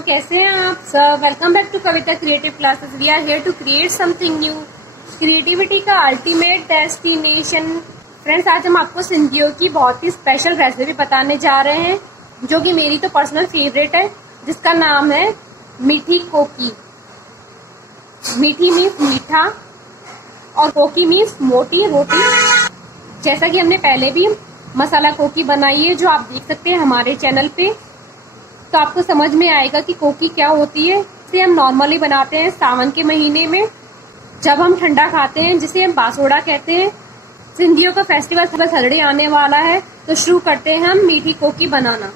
कैसे हैं आप सब। Welcome back to Kavita Creative Classes. We are here to create something new. Creativity का अल्टीमेट डेस्टिनेशन। फ्रेंड्स, आज हम आपको सिंधियों की बहुत ही स्पेशल रेसिपी बताने जा रहे हैं, जो कि मेरी तो पर्सनल फेवरेट है, जिसका नाम है मीठी कोकी। मीठी मीन्स मीठा और कोकी मीन्स मोटी रोटी। जैसा कि हमने पहले भी मसाला कोकी बनाई है, जो आप देख सकते हैं हमारे चैनल पे, तो आपको समझ में आएगा कि कोकी क्या होती है। इसे हम नॉर्मली बनाते हैं सावन के महीने में, जब हम ठंडा खाते हैं, जिसे हम बासोड़ा कहते हैं। सिंधियों का फेस्टिवल थदड़ी आने वाला है, तो शुरू करते हैं हम मीठी कोकी बनाना।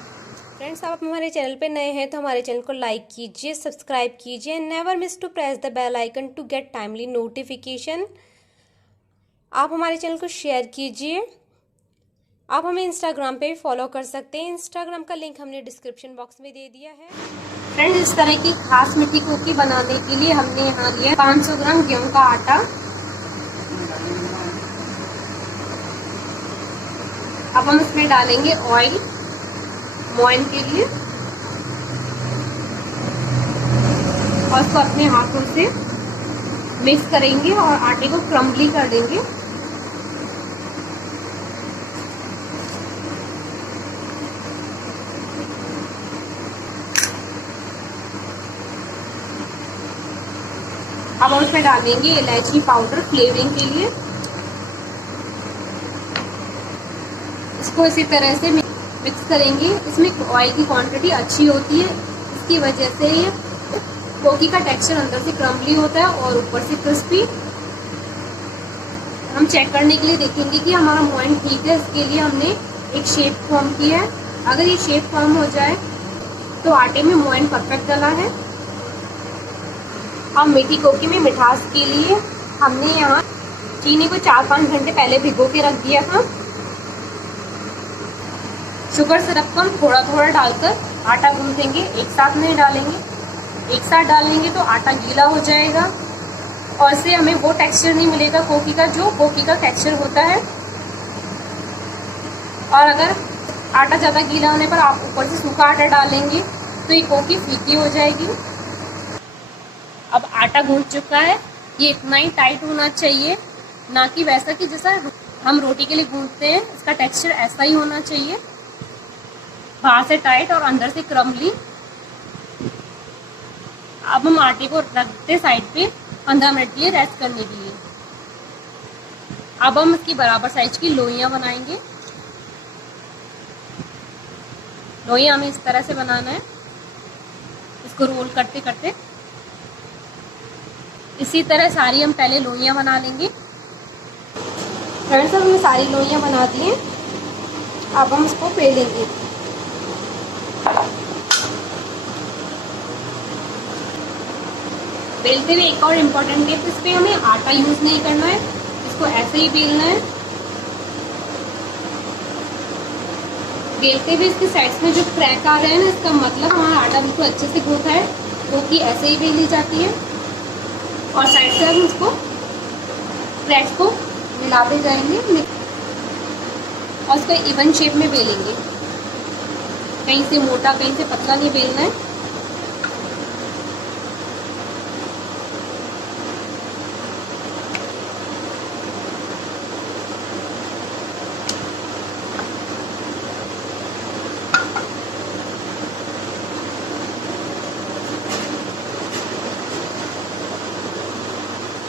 फ्रेंड्स, आप हमारे चैनल पे नए हैं तो हमारे चैनल को लाइक कीजिए, सब्सक्राइब कीजिए, never miss to press the bell icon to get timely notification. आप हमारे चैनल को शेयर कीजिए। आप हमें इंस्टाग्राम पे भी फॉलो कर सकते हैं। इंस्टाग्राम का लिंक हमने डिस्क्रिप्शन बॉक्स में दे दिया है। फ्रेंड्स, इस तरह की खास मीठी कोकी बनाने के लिए हमने यहाँ लिया 500 ग्राम गेहूं का आटा। अब हम इसमें डालेंगे ऑयल मोइन के लिए, और इसको अपने हाथों से मिक्स करेंगे और आटे को क्रम्बली कर देंगे। अब हम इसमें डालेंगे इलायची पाउडर फ्लेवरिंग के लिए। इसको इसी तरह से मिक्स करेंगे। इसमें ऑयल की क्वांटिटी अच्छी होती है, इसकी वजह से ये कोकी का टेक्सचर अंदर से क्रम्बली होता है और ऊपर से क्रिस्पी। हम चेक करने के लिए देखेंगे कि हमारा मोइन ठीक है। इसके लिए हमने एक शेप फॉर्म किया है। अगर ये शेप फॉर्म हो जाए तो आटे में मोइन परफेक्ट डला है। अब मीठी कोकी में मिठास के लिए हमने यहाँ चीनी को 4-5 घंटे पहले भिगो के रख दिया था। शुगर सिरप को हम थोड़ा थोड़ा डालकर आटा गूंथेंगे, एक साथ नहीं डालेंगे। एक साथ डालेंगे तो आटा गीला हो जाएगा और इससे हमें वो टेक्सचर नहीं मिलेगा कोकी का, जो कोकी का टेक्सचर होता है। और अगर आटा ज़्यादा गीला होने पर आप ऊपर से सूखा आटा डालेंगे तो ये कोकी फीकी हो जाएगी। अब आटा गूंथ चुका है। ये इतना ही टाइट होना चाहिए, ना कि वैसा कि जैसा हम रोटी के लिए गूंथते हैं। इसका टेक्सचर ऐसा ही होना चाहिए, बाहर से टाइट और अंदर से क्रम्बली। अब हम आटे को रखते साइड पे 15 मिनट के लिए रेस्ट करने के लिए। अब हम इसकी बराबर साइज की लोइयां बनाएंगे। लोइयां हमें इस तरह से बनाना है, इसको रोल करते करते। इसी तरह सारी हम पहले लोइयां बना लेंगे। फ्रेंड्स, हमने सारी लोइयां बना दी हैं। अब हम इसको बेलेंगे। बेलते हुए एक और इम्पोर्टेंट टिप, इस पे हमें आटा यूज नहीं करना है, इसको ऐसे ही बेलना है। बेलते हुए इसके साइड्स में जो क्रैक आ रहे हैं ना, इसका मतलब हमारा आटा बिल्कुल अच्छे से गूंथा है, क्योंकि ऐसे ही बेली जाती है। और साइड से हम इसको क्रैक्स को मिलाते जाएंगे और इसको इवन शेप में बेलेंगे। कहीं से मोटा कहीं से पतला नहीं बेलना है।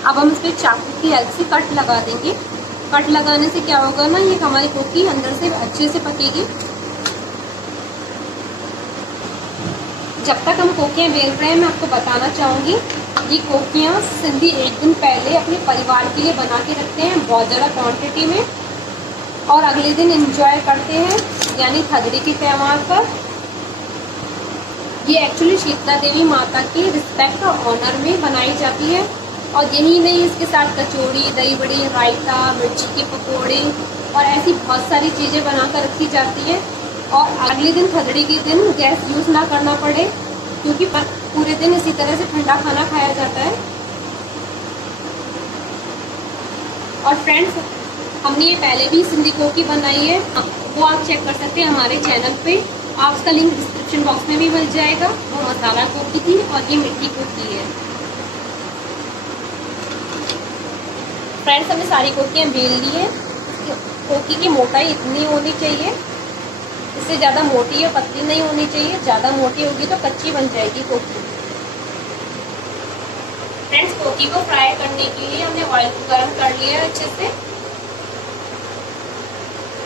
अब हम इस पे चाकू की हेल्प से कट लगा देंगे। कट लगाने से क्या होगा ना, ये हमारी कोकी अंदर से अच्छे से पकेगी। जब तक हम कोकियाँ बेल रहे हैं, मैं आपको बताना चाहूँगी, ये कोकियाँ सिंधी एक दिन पहले अपने परिवार के लिए बना के रखते हैं बहुत ज़्यादा क्वांटिटी में, और अगले दिन एंजॉय करते हैं, यानी थदड़ी के त्यौहार पर। ये एक्चुअली शीतला देवी माता की रिस्पेक्ट और ऑनर में बनाई जाती है। और यही नहीं, इसके साथ कचौड़ी, दही बड़ी, रायता, मिर्ची के पकोड़े और ऐसी बहुत सारी चीज़ें बनाकर रखी जाती है। और अगले दिन थदड़ी के दिन गैस यूज़ ना करना पड़े, क्योंकि पूरे दिन इसी तरह से ठंडा खाना खाया जाता है। और फ्रेंड्स, हमने ये पहले भी सिंधी कोकी बनाई है, वो आप चेक कर सकते हैं हमारे चैनल पे। आप उसका लिंक डिस्क्रिप्शन डिस्क्रिप्शन बॉक्स में भी मिल जाएगा। वो मसाला कोकी थी और ये मीठी कोकी है। फ्रेंड्स, हमने सारी कोकियाँ बेल ली है। कोकी की मोटाई इतनी होनी चाहिए, इससे ज़्यादा मोटी और पतली नहीं होनी चाहिए। ज़्यादा मोटी होगी तो कच्ची बन जाएगी कोकी। फ्रेंड्स, कोकी को फ्राई करने के लिए हमने ऑयल को गर्म कर लिया है अच्छे से।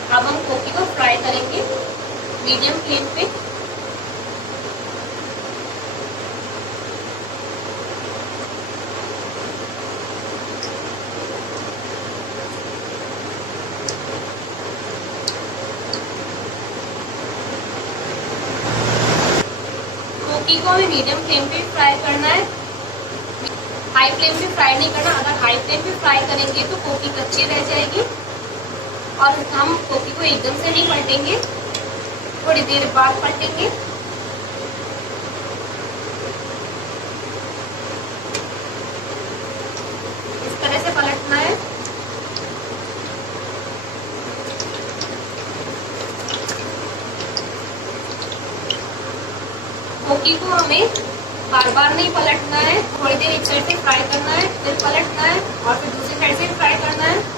अब हम कोकी को फ्राई करेंगे मीडियम फ्लेम पे। कोकी को हमें मीडियम फ्लेम पे फ्राई करना है, हाई फ्लेम पे फ्राई नहीं करना। अगर हाई फ्लेम पे फ्राई करेंगे तो कोकी कच्ची रह जाएगी। और हम कोकी को एकदम से नहीं पलटेंगे, थोड़ी देर बाद पलटेंगे। इस तरह से पलटना है। कोकी को हमें बार बार नहीं पलटना है, थोड़ी देर एक साइड से फ्राई करना है, फिर पलटना है और फिर दूसरी साइड से फ्राई करना है।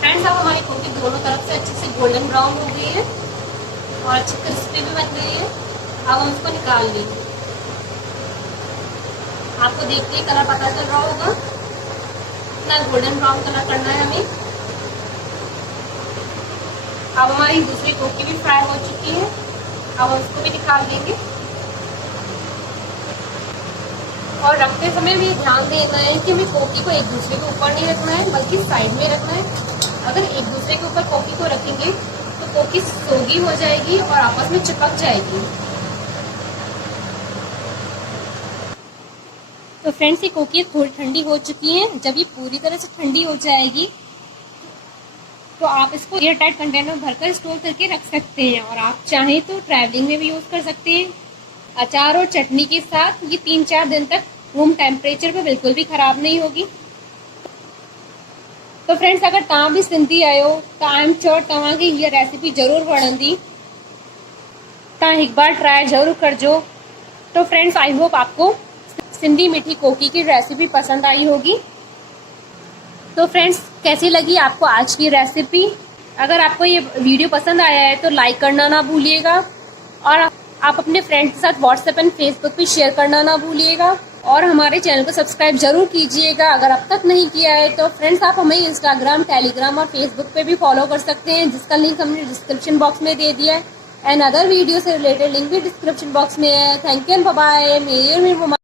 फ्रेंड्स, अब हमारी कोकी दोनों तरफ से अच्छे से गोल्डन ब्राउन हो गई है और अच्छी क्रिस्पी भी बन गई है। अब हम इसको निकाल लेंगे। आपको देख के कलर पता चल रहा होगा, गोल्डन ब्राउन कलर करना है हमें। अब हमारी दूसरी कोकी भी फ्राई हो चुकी है। अब हम उसको भी निकाल देंगे। और रखते समय भी ध्यान देना है कि हमें कोकी को एक दूसरे के ऊपर नहीं रखना है, बल्कि साइड में रखना है। अगर एक दूसरे के ऊपर कोकी को रखेंगे तो कोकी सोगी हो जाएगी और आपस में चिपक जाएगी। तो फ्रेंड्स, ये कोकी थोड़ी ठंडी हो चुकी है। जब ये पूरी तरह से ठंडी हो जाएगी तो आप इसको एयर टाइट कंटेनर में भरकर स्टोर करके रख सकते हैं। और आप चाहें तो ट्रैवलिंग में भी यूज कर सकते हैं। अचार और चटनी के साथ ये 3-4 दिन तक रूम टेम्परेचर पे बिल्कुल भी खराब नहीं होगी। तो फ्रेंड्स, अगर तव्हां भी सिंधी आयो तो आई एम श्योर तव्हांखे हीअ रेसिपी ज़रूर वणंदी। तव्हां एक बार ट्राई ज़रूर करजो। तो फ्रेंड्स, आई होप आपको सिंधी मीठी कोकी की रेसिपी पसंद आई होगी। तो फ्रेंड्स, कैसी लगी आपको आज की रेसिपी? अगर आपको ये वीडियो पसंद आया है तो लाइक करना ना भूलिएगा और आप अपने फ्रेंड्स के साथ व्हाट्सएप एंड फेसबुक पे शेयर करना ना भूलिएगा। और हमारे चैनल को सब्सक्राइब जरूर कीजिएगा अगर अब तक नहीं किया है। तो फ्रेंड्स, आप हमें इंस्टाग्राम, टेलीग्राम और फेसबुक पे भी फॉलो कर सकते हैं, जिसका लिंक हमने डिस्क्रिप्शन बॉक्स में दे दिया है। एंड अदर वीडियो से रिलेटेड लिंक भी डिस्क्रिप्शन बॉक्स में है। Thank you and bye bye.